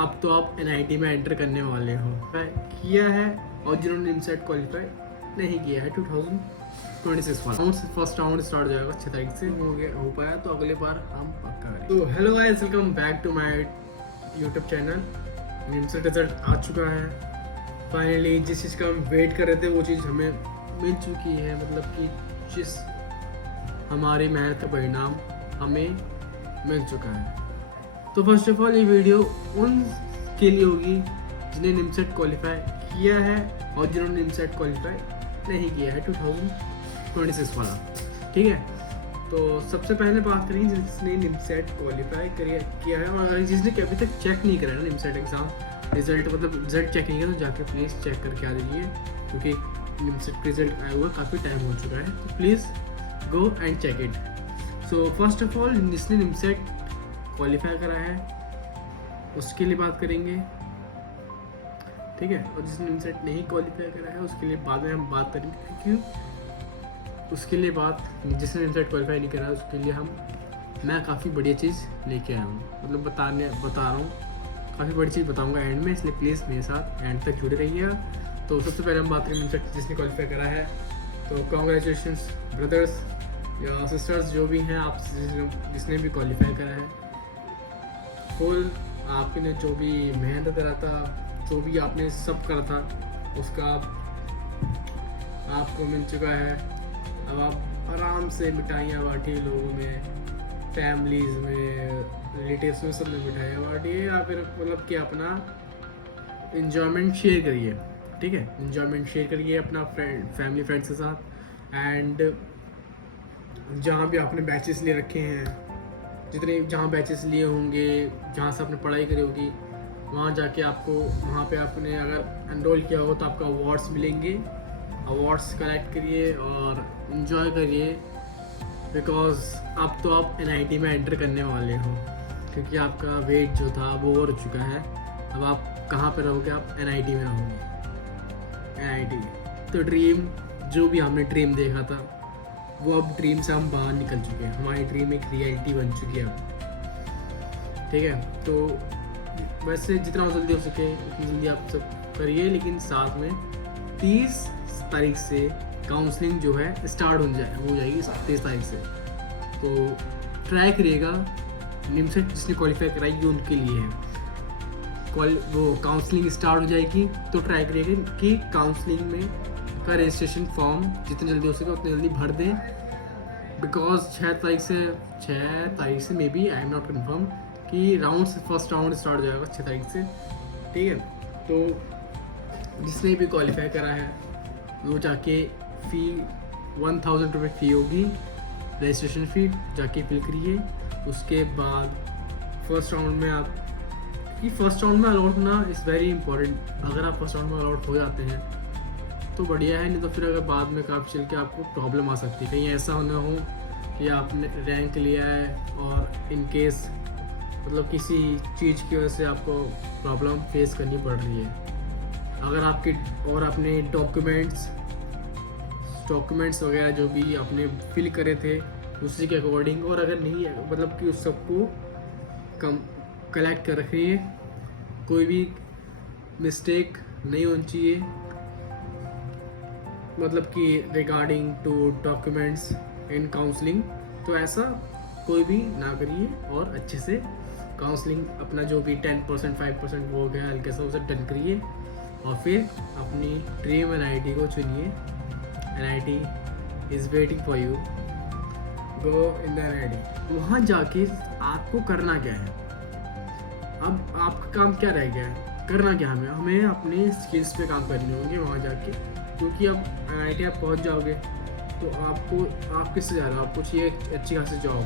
अब तो आप एनआईटी में एंटर करने वाले हो, किया है, और जिन्होंने निमसेट क्वालिफाई नहीं किया है 2026 वाला फर्स्ट राउंड स्टार्ट हो जाएगा 6 तारीख से। हो पाया तो अगले बार हम पक्का करेंगे। तो hello guys, welcome back to my YouTube channel. NIMCET result आ चुका है फाइनली। जिस चीज़ का हम वेट कर रहे थे वो चीज़ हमें मिल चुकी है, मतलब कि जिस हमारी मेहनत का परिणाम हमें मिल चुका है। तो फर्स्ट ऑफ ऑल ये वीडियो उन के लिए होगी जिन्हें निमसेट क्वालिफाई किया है और जिन्होंने निमसेट क्वालिफाई नहीं किया है 2026 वाला, ठीक है। तो सबसे पहले बात करेंगे जिसने निमसेट क्वालिफाई किया है, और जिसने अभी तक चेक नहीं करा ना निमसेट एग्ज़ाम रिजल्ट, मतलब रिजल्ट चेक नहीं किया, तो जाके प्लीज़ चेक करके आ जाइए, क्योंकि निमसेट रिजल्ट आया हुआ काफ़ी टाइम हो चुका है। तो please go and check it. So first of all जिसने निमसेट क्वालिफाई करा है उसके लिए बात करेंगे, ठीक है। और जिसने निमसेट नहीं क्वालिफाई करा है उसके लिए बाद में हम बात करेंगे, क्यों उसके लिए बात, जिसने निमसेट क्वालिफाई नहीं करा है उसके लिए मैं काफ़ी बढ़िया चीज़ लेके आया हूँ, मतलब बता रहा हूँ, काफ़ी बड़ी चीज़ बताऊँगा एंड में, इसलिए प्लीज़ मेरे साथ एंड तक जुड़े रहिएगा। तो सबसे पहले हम बात करें निमसेट जिसने क्वालिफाई करा है, तो कॉन्ग्रेचुलेशंस ब्रदर्स या सिस्टर्स जो भी हैं, आप जिसने भी क्वालिफाई करा है। फुल आपने जो भी मेहनत करा था, जो भी आपने सब करा था, उसका आपको मिल चुका है। अब आप आराम से मिठाइयाँ बांटिए लोगों में, फैमिलीज़ में, रिलेटिव्स में, सब में मिठाइयाँ बांटिए, या फिर मतलब कि अपना इन्जॉयमेंट शेयर करिए, ठीक है। इन्जॉयमेंट शेयर करिए अपना फैमिली फ्रेंड्स के साथ। एंड जहाँ भी आपने बैचेस ले रखे हैं, जहाँ बैचेस लिए होंगे, जहाँ से आपने पढ़ाई करी होगी, वहाँ जाके आपको, वहाँ पे आपने अगर एनरोल किया हो तो आपको अवार्ड्स मिलेंगे। अवार्ड्स कलेक्ट करिए और इन्जॉय करिए, बिकॉज अब तो आप एनआईटी में एंटर करने वाले हो, क्योंकि आपका वेट जो था वो ओवर हो चुका है। अब आप कहाँ पे रहोगे? आप एनआईटी में रहोगे। एनआईटी तो ड्रीम, जो भी हमने ड्रीम देखा था वो अब ड्रीम से हम बाहर निकल चुके हैं, हमारी ड्रीम एक रियलिटी बन चुकी है अब, ठीक है। तो वैसे जितना जल्दी हो सके उतनी जल्दी आप सब करिए, लेकिन साथ में 30 तारीख से काउंसलिंग जो है स्टार्ट हो जाएगी 30 तारीख से। तो ट्राई करिएगा, निमसेट जिसने क्वालिफाई कराई ये उनके लिए है। वो काउंसलिंग स्टार्ट हो जाएगी तो ट्राई करिएगा कि काउंसलिंग में का रजिस्ट्रेशन फॉर्म जितनी जल्दी हो सके उतनी जल्दी भर दें, बिकॉज 6 तारीख से may be, I am not confirm, कि फर्स्ट राउंड स्टार्ट हो जाएगा 6 तारीख से, ठीक है। तो जिसने भी क्वालिफाई करा है वो जाके फ़ी 1000 रुपये फ़ी होगी, रजिस्ट्रेशन फ़ी, जाके फिल करिए। उसके बाद फर्स्ट राउंड में फर्स्ट राउंड में अलॉट होना इज़ वेरी इंपॉर्टेंट। अगर आप फर्स्ट राउंड में अलॉट हो जाते हैं तो बढ़िया है, नहीं तो फिर अगर बाद में काफ़ी चल के आपको प्रॉब्लम आ सकती है। कहीं ऐसा ना हो कि आपने रैंक लिया है और इन केस मतलब किसी चीज़ की वजह से आपको प्रॉब्लम फेस करनी पड़ रही है। अगर आपके और अपने डॉक्यूमेंट्स वगैरह जो भी आपने फिल करे थे उसी के अकॉर्डिंग, और अगर नहीं है मतलब कि उस सबको कलेक्ट कर रखिए, कोई भी मिस्टेक नहीं होनी चाहिए, मतलब कि regarding to documents in counselling. तो ऐसा कोई भी ना करिए और अच्छे से काउंसलिंग अपना जो भी 10% 5% वो हो गया हल्के से उसे डन करिए, और फिर अपनी ड्रीम एनआईटी को चुनिए। NIT is waiting for you, go in the NIT. वहाँ जाके आपको करना क्या है? अब आपका काम क्या रह गया है? करना क्या हमें अपने स्किल्स पे काम करने होंगे वहाँ जाके, क्योंकि अब एनआईटी आप पहुँच जाओगे तो आप किससे जा रहे हो? आपको चाहिए अच्छी खासी जॉब,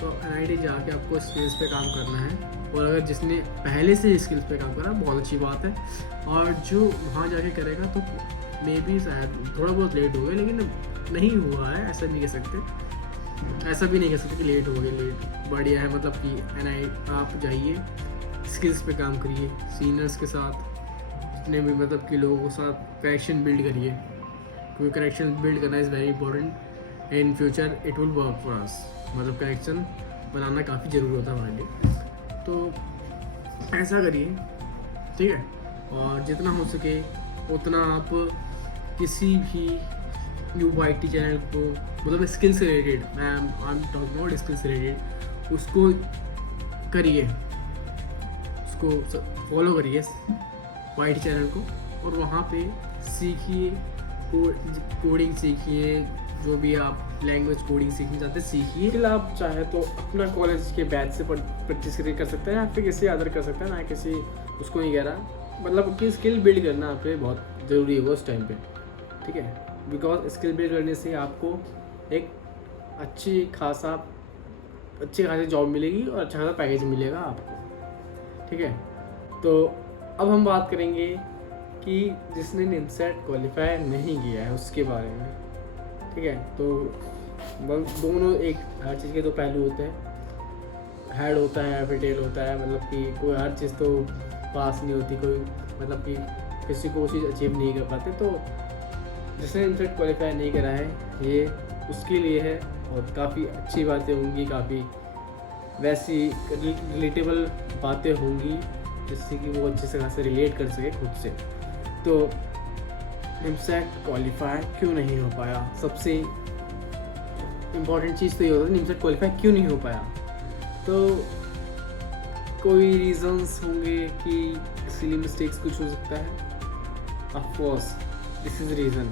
तो एनआईटी जाके आपको स्किल्स पे काम करना है। और अगर जिसने पहले से स्किल्स पे काम करा बहुत अच्छी बात है, और जो वहाँ जाके करेगा तो मे बी शायद थोड़ा बहुत लेट हो गया, लेकिन नहीं हुआ है ऐसा नहीं कह सकते, ऐसा भी नहीं कह सकते कि लेट हो गया। लेट बढ़िया है, मतलब कि आप जाइए स्किल्स पे काम करिए, सीनियर्स के साथ, जितने भी मतलब कि लोगों के साथ कनेक्शन बिल्ड करिए, क्योंकि कनेक्शन बिल्ड करना is very important in future, it will work for us. मतलब कनेक्शन बनाना काफ़ी ज़रूरी होता है हमारे लिए। तो ऐसा करिए, ठीक है। और जितना हो सके उतना आप किसी भी UIT चैनल को, मतलब स्किल से रिलेटेड, मैं I am talking about skill से रिलेटेड, उसको करिए, उसको फॉलो करिए YT चैनल को, और वहाँ पे सीखिए, कोडिंग सीखिए, जो भी आप लैंग्वेज कोडिंग सीखना चाहते हैं सीखिए। स्किल आप चाहे तो अपना कॉलेज के बैच से प्रैक्टिस कर सकते हैं, या फिर किसी अदर कर सकते हैं, ना किसी उसको नहीं कह रहा, मतलब कि स्किल बिल्ड करना आप पे बहुत ज़रूरी है उस टाइम पे, ठीक है। बिकॉज स्किल बिल्ड करने से आपको एक अच्छी खासी जॉब मिलेगी और अच्छा खासा पैकेज मिलेगा आपको, ठीक है। तो अब हम बात करेंगे कि जिसने निमसेट क्वालिफाई नहीं किया है उसके बारे में, ठीक है। तो दोनों, एक हर चीज़ के दो पहलू होते हैं, हेड होता है या फिर टेल होता है, मतलब कि कोई हर चीज़ तो पास नहीं होती, कोई मतलब कि किसी को वो चीज़ अचीव नहीं कर पाते। तो जिसने निमसेट क्वालिफाई नहीं करा है ये उसके लिए है, और काफ़ी अच्छी बातें होंगी, काफ़ी वैसी रिलेटेबल बातें होंगी जिससे कि वो अच्छे से खासे रिलेट कर सके खुद से। तो निमसेट क्वालिफाई क्यों नहीं हो पाया, सबसे इम्पॉर्टेंट चीज़ तो ये होता है निमसेट क्वालिफाई क्यों नहीं हो पाया। तो कोई रीजंस होंगे कि सिली मिस्टेक्स कुछ हो सकता है, of course this is reason,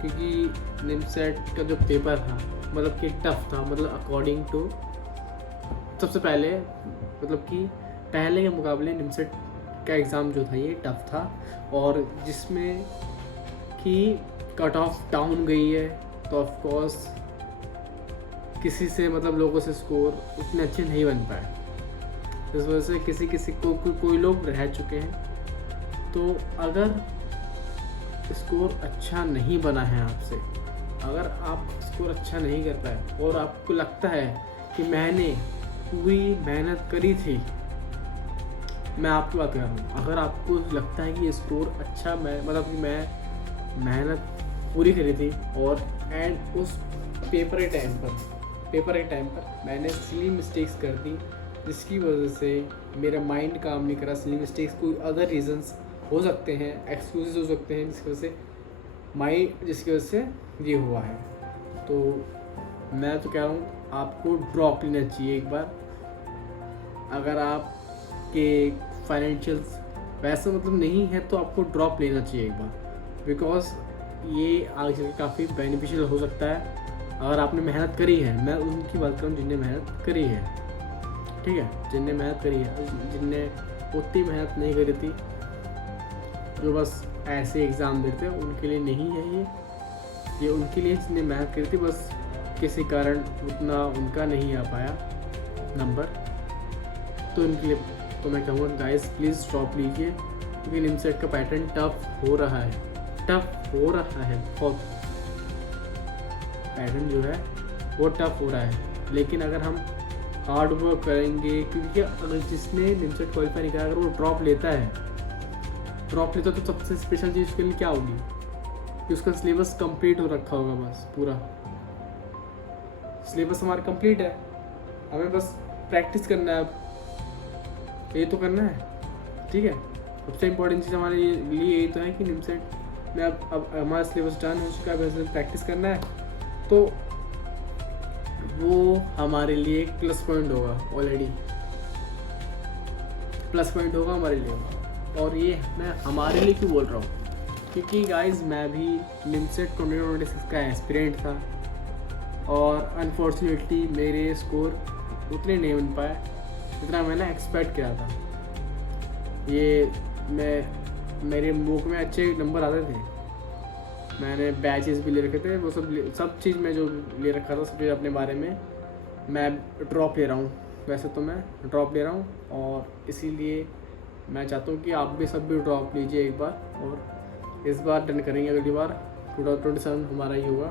क्योंकि निमसेट का जो पेपर था मतलब कि टफ था, मतलब अकॉर्डिंग टू सबसे पहले, मतलब कि पहले के मुकाबले निमसेट का एग्ज़ाम जो था ये टफ था, और जिसमें कि कट ऑफ डाउन गई है, तो ऑफ कोर्स किसी से, मतलब लोगों से स्कोर उतने अच्छे नहीं बन पाए, इस वजह से किसी कोई लोग रह चुके हैं। तो अगर स्कोर अच्छा नहीं बना है आपसे, अगर आप स्कोर अच्छा नहीं कर पाए और आपको लगता है कि मैंने पूरी मेहनत करी थी, मैं आपकी बात कर रहा हूँ, अगर आपको लगता है कि ये स्कोर अच्छा, मतलब कि मैं मेहनत पूरी करी थी और एंड उस पेपर के टाइम पर मैंने सिली मिस्टेक्स कर दी, जिसकी वजह से मेरा माइंड काम नहीं करा, सिली मिस्टेक्स कोई अदर रीजंस हो सकते हैं, एक्सक्यूजेस हो सकते हैं, जिसकी वजह से ये हुआ है। तो मैं तो कह रहा हूँ आपको ड्रॉप लेना चाहिए एक बार, अगर आपके फाइनेंशियल्स वैसा मतलब नहीं है तो आपको ड्रॉप लेना चाहिए एक बार, बिकॉज ये आगे चल के काफ़ी बेनिफिशियल हो सकता है अगर आपने मेहनत करी है। मैं उनकी बात करूँ जिनने मेहनत करी है, ठीक है, जिनने मेहनत करी है, जिनने उतनी मेहनत नहीं करी थी, जो बस ऐसे एग्ज़ाम देते हैं, उनके लिए नहीं है ये उनके लिए जिसने मेहनत करी थी, बस किसी कारण उतना उनका नहीं आ पाया नंबर, तो उनके लिए तो मैं कहूँगा गाइस प्लीज़ ड्रॉप लीजिए, क्योंकि निमसेट का पैटर्न टफ हो रहा है बहुत, पैटर्न जो है वो टफ हो रहा है। लेकिन अगर हम हार्ड वर्क करेंगे, क्योंकि अगर जिसने निमसेट क्वालिफाई नहीं करा अगर वो ड्रॉप लेता तो सबसे स्पेशल चीज़ उसके लिए क्या होगी कि उसका सिलेबस कंप्लीट हो रखा होगा, बस पूरा सिलेबस हमारा कंप्लीट है, हमें बस प्रैक्टिस करना है, अब ये तो करना है, ठीक है। सबसे इम्पोर्टेंट चीज़ हमारे लिए यही तो है कि निमसेट में अब हमारा सिलेबस डन हो चुका है, बस प्रैक्टिस करना है, तो वो हमारे लिए एक प्लस पॉइंट होगा, ऑलरेडी प्लस पॉइंट होगा हमारे लिए। और ये मैं हमारे लिए क्यों बोल रहा हूँ, क्योंकि गाइज मैं भी निमसेट 2026 का एस्पिरेंट था, और अनफॉर्चुनेटली मेरे स्कोर उतने नहीं बन पाए जितना मैंने एक्सपेक्ट किया था। ये मेरे मुख में अच्छे नंबर आते थे, मैंने बैचेस भी ले रखे थे, वो सब चीज़ मैं जो ले रखा था, सब चीज़ अपने बारे में मैं ड्रॉप ले रहा हूँ, वैसे तो मैं ड्रॉप ले रहा हूँ, और इसीलिए मैं चाहता हूँ कि आप भी सब भी ड्रॉप लीजिए एक बार, और इस बार डन करेंगे, अगली बार 2027 हमारा ही होगा,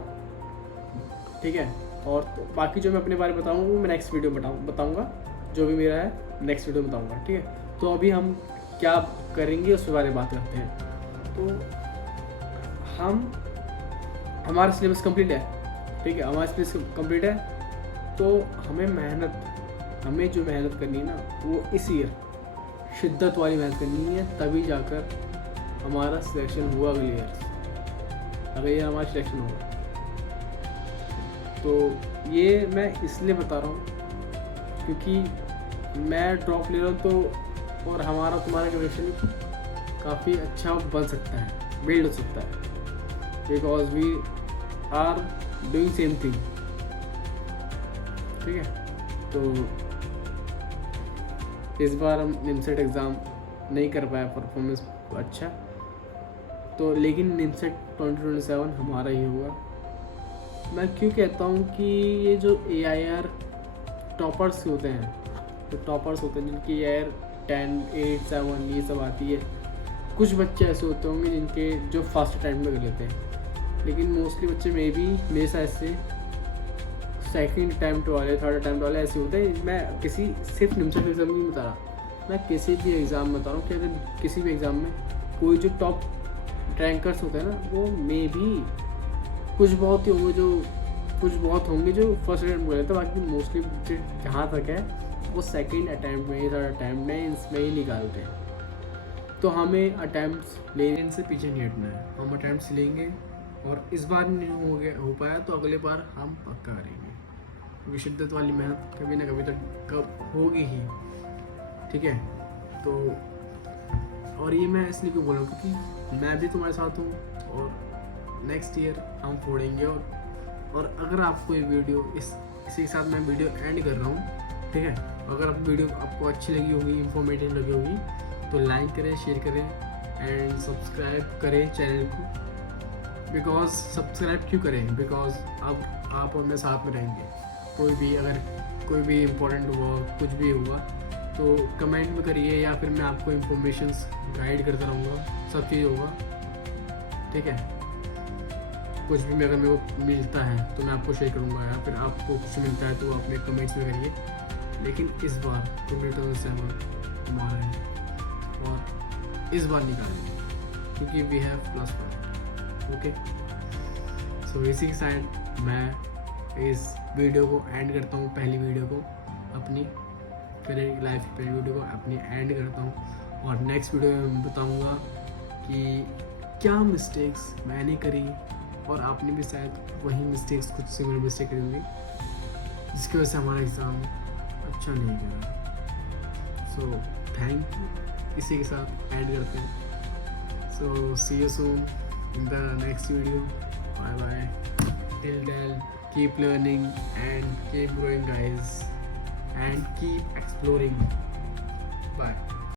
ठीक है। और तो बाकी जो मैं अपने बारे में बताऊँगा वो मैं नेक्स्ट वीडियो बताऊँगा, जो भी मेरा है नेक्स्ट वीडियो में बताऊँगा, ठीक है। तो अभी हम क्या करेंगे उसके बारे में बात करते हैं। तो हमारा सिलेबस कंप्लीट है, ठीक है, हमारा सिलेबस कंप्लीट है, तो हमें जो मेहनत करनी है ना वो इस ईयर शिद्दत वाली मेहनत करनी है, तभी जाकर हमारा सिलेक्शन हुआ अगले ईयर। अगर ये हमारा सिलेक्शन होगा तो ये मैं इसलिए बता रहा हूँ क्योंकि मैं ड्रॉप ले रहा हूँ तो, और हमारा तुम्हारा कनेक्शन काफ़ी अच्छा बन सकता है, बिल्ड हो सकता है, because we are doing same thing. ठीक है, तो इस बार हम निमसेट एग्ज़ाम नहीं कर पाया परफॉर्मेंस अच्छा, तो लेकिन निमसेट 2027 हमारा ही होगा। मैं क्यों कहता हूँ कि ये जो AIR टॉपर्स होते हैं, जो टॉपर्स होते हैं जिनकी AIR 10, 8, 7 ये सब आती है, कुछ बच्चे ऐसे होते होंगे जिनके जो फर्स्ट अटैम्प्ट में कर लेते हैं, लेकिन मोस्टली बच्चे मे बी मेरे साइड से सेकंड अटैम्प्ट वाले, थर्ड अटैम्प्ट वाले ऐसे होते हैं। मैं किसी सिर्फ निमसेट एग्ज़ाम नहीं बता रहा, मैं किसी भी एग्ज़ाम में बता रहा हूँ कि अगर किसी भी एग्ज़ाम में कोई जो टॉप रैंकर्स होते हैं ना, वो मे भी कुछ बहुत होंगे जो फर्स्ट अटैम्प्ट में लेते हैं, बाकी मोस्टली जहाँ तक है वो सेकंड अटैम्प्ट में, थर्ड अटैम्प्ट में, इसमें ही निकालते हैं। तो हमें अटैम्प्ट्स लेने से पीछे नहीं हटना है, हम अटैम्प्ट्स लेंगे, और इस बार नहीं हो पाया तो अगले बार हम पक्का करेंगे, क्योंकि शिद्दत वाली मेहनत कभी ना कभी तो कब होगी ही। ठीक है, तो और ये मैं इसलिए क्यों बोल रहा हूँ क्योंकि मैं भी तुम्हारे साथ हूँ, और नेक्स्ट ईयर हम फोड़ेंगे। और अगर आपको ये वीडियो इसी के साथ मैं वीडियो एंड कर रहा हूँ, ठीक है, अगर आप वीडियो आपको अच्छी लगी होगी, इंफॉर्मेटिव लगी होगी, तो लाइक करें, शेयर करें एंड सब्सक्राइब करें चैनल को। बिकॉज सब्सक्राइब क्यों करें, बिकॉज अब आप और मैं साथ में रहेंगे। अगर कोई भी इम्पोर्टेंट हुआ, कुछ भी हुआ, तो कमेंट में करिए, या फिर मैं आपको इन्फॉर्मेशंस गाइड करता रहूँगा, सब चीज़ होगा। ठीक है, कुछ भी अगर मेरे को मिलता है तो मैं आपको शेयर करूँगा, या फिर आपको कुछ मिलता है तो आप अपने कमेंट्स में करिए। लेकिन इस बार 2027 हमारा है, और इस बार निकालेंगे क्योंकि वी हैव +1। ओके, सो इसी के साथ मैं इस वीडियो को एंड करता हूँ, पहली वीडियो को अपनी करियर लाइफ की पहली वीडियो को अपनी एंड करता हूँ। और नेक्स्ट वीडियो में मैं बताऊँगा कि क्या मिस्टेक्स मैंने करी, और आपने भी शायद वही मिस्टेक्स, कुछ सिमिलर मिस्टेक करी होंगी, जिसकी वजह से हमारा एग्ज़ाम अच्छा नहीं गया। सो थैंक यू, इसी के साथ एंड करते हैं। So see you soon in the next video, bye bye, till then keep learning and keep growing guys, and keep exploring. Bye.